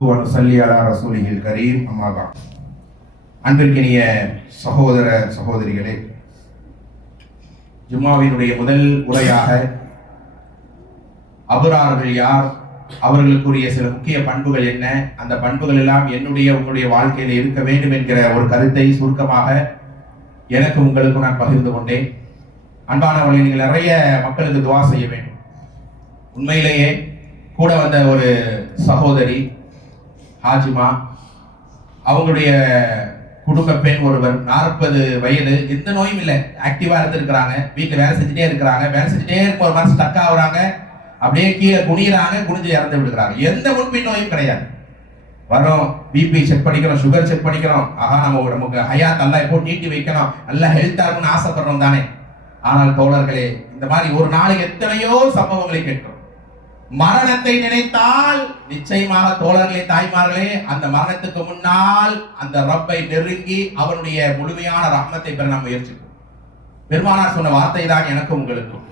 ونصلي على رسوله الكريم أما بعد. அன்பிற்கினிய சகோதர சகோதரிகளே, ஜும்மாவினுடைய முதல் உரையாக அபரார்கள் யார், அவர்களுக்குரிய சில முக்கிய பண்புகள் என்ன, அந்த பண்புகள் எல்லாம் என்னுடைய உங்களுடைய வாழ்க்கையில் இருக்க வேண்டும் என்கிற ஒரு கருத்தை சுருக்கமாக எனக்கு உங்களுக்கும் நான் பகிர்ந்து கொண்டேன். அன்பானவர்களை, நீங்கள் நிறைய மக்களுக்கு துவா செய்ய வேண்டும். உண்மையிலேயே கூட வந்த ஒரு சகோதரி ஹாஜிமா, அவங்களுடைய குடும்ப பெண் ஒருவர், 40 வயது, எந்த நோயும் இல்லை, ஆக்டிவா இருந்திருக்கிறாங்க, வீட்டில் வேலை செஞ்சுட்டே இருக்கிறாங்க. வேலை செஞ்சுட்டே இருக்க ஒரு மாதிரி ஸ்டக் ஆகுறாங்க, அப்படியே கீழே குனிகிறாங்க, குனிஞ்சு இறந்து விடுக்கிறாங்க. எந்த முன்பின் நோயும் கிடையாது. வரோம், பிபி செக் பண்ணிக்கிறோம், சுகர் செக் பண்ணிக்கிறோம், ஆஹா நமக்கு ஹயாத் நல்லா எப்போ நீட்டி வைக்கணும், நல்லா ஹெல்த்தா இருக்கும்னு ஆசைப்படுறோம் தானே. ஆனால் தோழர்களே, இந்த மாதிரி ஒரு நாளைக்கு எத்தனையோ சம்பவங்களை கேட்கிறோம். மரணத்தை நினைத்தால் நிச்சயமாக தோழர்களே, தாய்மார்களே, அந்த மரணத்துக்கு முன்னால் அந்த ரப்பை நெருங்கி அவனுடைய முழுமையான ரஹ்மத்தை பெற நாம் முயற்சிப்போம். பெருமானார் சொன்ன வார்த்தை தான் எனக்கும் உங்களுக்கும்.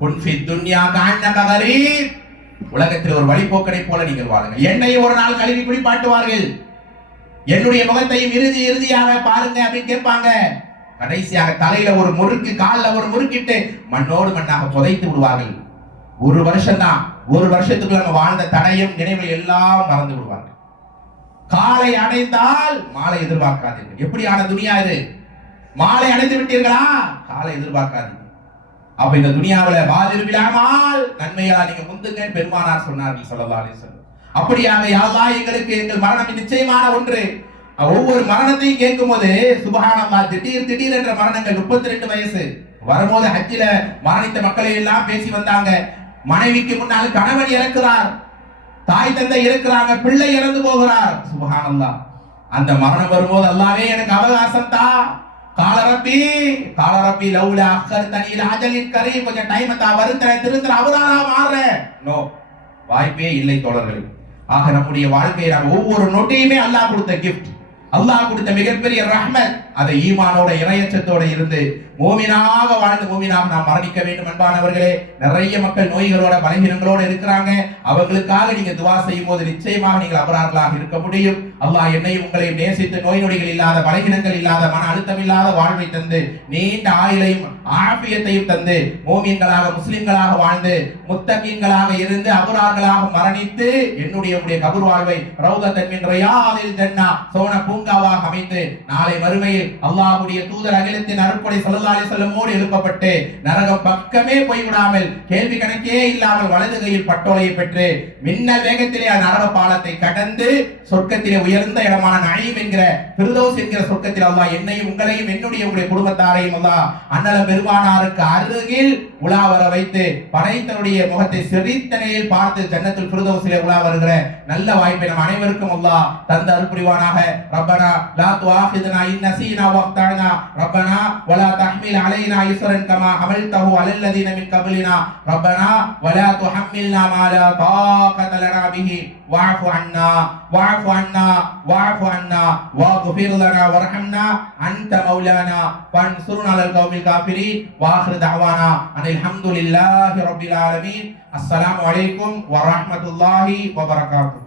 குன்ஃபி துன்யா கஅன்னக கரீப், உலகத்தில் ஒரு வழிபோக்கனை போல நீங்கள் வாழுங்கள். என்னை ஒரு நாள் கழுவி குளிப்பாட்டுவார்கள், என்னுடைய முகத்தையும் இறுதியாக பாருங்க அப்படின்னு கேட்பாங்க. கடைசியாக தலையில ஒரு முறுக்கு, காலில் ஒரு முறுக்கிட்டு மண்ணோடு மண்ணாக புதைத்து விடுவார்கள். ஒரு வருஷம் தான், ஒரு வருஷத்துக்குள்ள நம்ம வாழ்ந்த தடையும் நினைவுகள் எல்லாம் மறந்து விடுவார்கள். காலை அடைந்தால் மாலை எதிர்பார்க்காதீர்கள். எப்படியான துனியா இது? மாலை அடைந்து விட்டீர்களா, காலை எதிர்பார்க்காதீங்க. அப்ப இந்த துனியாவில பாதிருவிழாமல் நன்மையா நீங்க முந்துங்க பெருமானார் சொன்னார்கள் ஸல்லல்லாஹு அலைஹி வஸல்லம். அப்படியாக யா அல்லாஹ், எங்களுக்கு எங்கள் மரணம் நிச்சயமான ஒன்று. ஒவ்வொரு மரணத்தையும் கேட்கும் போது சுபஹானல்லாஹ், திடீர் என்ற மரணங்கள். 32 வயசு வரும்போது ஹஜ்ஜில மரணித்த மக்களை எல்லாம் பேசி வந்தாங்க. மனைவிக்கு முன்னால் கணவன் இறக்கிறார், தாய் தந்தை இருக்கிறாங்க, பிள்ளை இறந்து போகிறார். சுபஹானல்லாஹ், அந்த மரணம் வரும்போது அல்லாஹ்வே எனக்கு அவகாசம் தா. காலரப்பி லவ்லா அக்கர்தனி இலா அஜலின் கரீம், கொஞ்சம் டைம் தா, வருத்தறேன், திருந்தற அவதாரா மாறுறேன். நோ, வாய்ப்பே இல்லை தோழர்களே. ஆக நம்முடைய வாழ்க்கையை நாம் ஒவ்வொரு நொடியுமே அல்லாஹ் கொடுத்த கிஃப்ட், அல்லாஹ் கொடுத்த மிகப்பெரிய ரஹ்மத். அதை ஈமானோட இறையச்சத்தோட இருந்து மூமினாக வாழ்ந்து மூமினாக நாம் மரணிக்க வேண்டும். அன்பானவர்களே, நிறைய மக்கள் நோய்களோட பலகீனங்களோட இருக்கிறாங்க. அவர்களுக்காக நீங்க துவா செய்யும் போது நிச்சயமாக நீங்கள் அபரார்களாக இருக்க முடியும். அல்லாஹ் என்னையும் உங்களையும் நேசித்து நோய் நொடிகள் இல்லாத, பலகீனங்கள் இல்லாத, மன அழுத்தம் இல்லாத வாழ்வை தந்து நீண்ட ஆயுளையும் ஆஃபியத்தையும் தந்து மூமின்களாக முஸ்லிம்களாக வாழ்ந்து முத்தகீன்களாக இருந்து அபரார்களாக மரணித்து என்னுடைய கபர் வாழ்வை ரௌதத்தன் மின் ரியாதில் ஜன்னah, சோன பூங்காவாக அமைத்து நாளை மறுமையில் அல்லாஹ்வுடைய தூதர் அகிலத்தின் அருட்கொடை ஸல்லல்லாஹு அலைஹி வஸல்லமோடு எழுப்பப்பட்டு நரகம் பக்கமே போய் விடாமல் கேள்வி கணக்கே இல்லாமல் வலது கையில் பட்டோலையை பெற்று மின்னல் வேகத்திலே நரக பாலத்தை கடந்து சொர்க்கத்திலே உயர்ந்த இடமான நயீம் என்கிற ஃபிர்தௌஸ் என்கிற சொர்க்கத்தில் அல்லாஹ் என்னையும் உங்களையும் உங்களுடைய குடும்பத்தாரையும் அல்லாஹ் அண்ணல பெருமானாருக்கு அருகில் உலா வர வைத்து படைத்தனுடைய முகத்தை சிரித்தனையில் பார்த்து ஜன்னத்துல் ஃபிர்தௌஸிலே உலா வருகிற நல்ல வாய்ப்பை நம் அனைவருக்கும் அல்லாஹ் தந்து அருள்புரிவானாக. ரப்பனா லா துஆஹிதுனா இன் நஸீனா வஅக்தஅனா ரப்பனா வலா தஹ்மில் அலைனா இஸ்ரன் கமா ஹமல்தஹு அலல் லதீன மின் கப்லினா ரப்பனா வலா துஹம்மில்னா மா லா தாகத லனா பிஹி வஅஃபு அன்னா வக்ஃபிர் லனா வர்ஹம்னா அன்த மௌலானா ஃபன்சுர்னா அலல் கௌமில் காஃபிரீன் வஆখির தஅவானா அனில் ஹம்துலில்லாஹி ரப்பில் ஆலமீன். அஸ்ஸலாமு அலைக்கும் வரஹ்மத்துல்லாஹி வபரகாத்துஹு.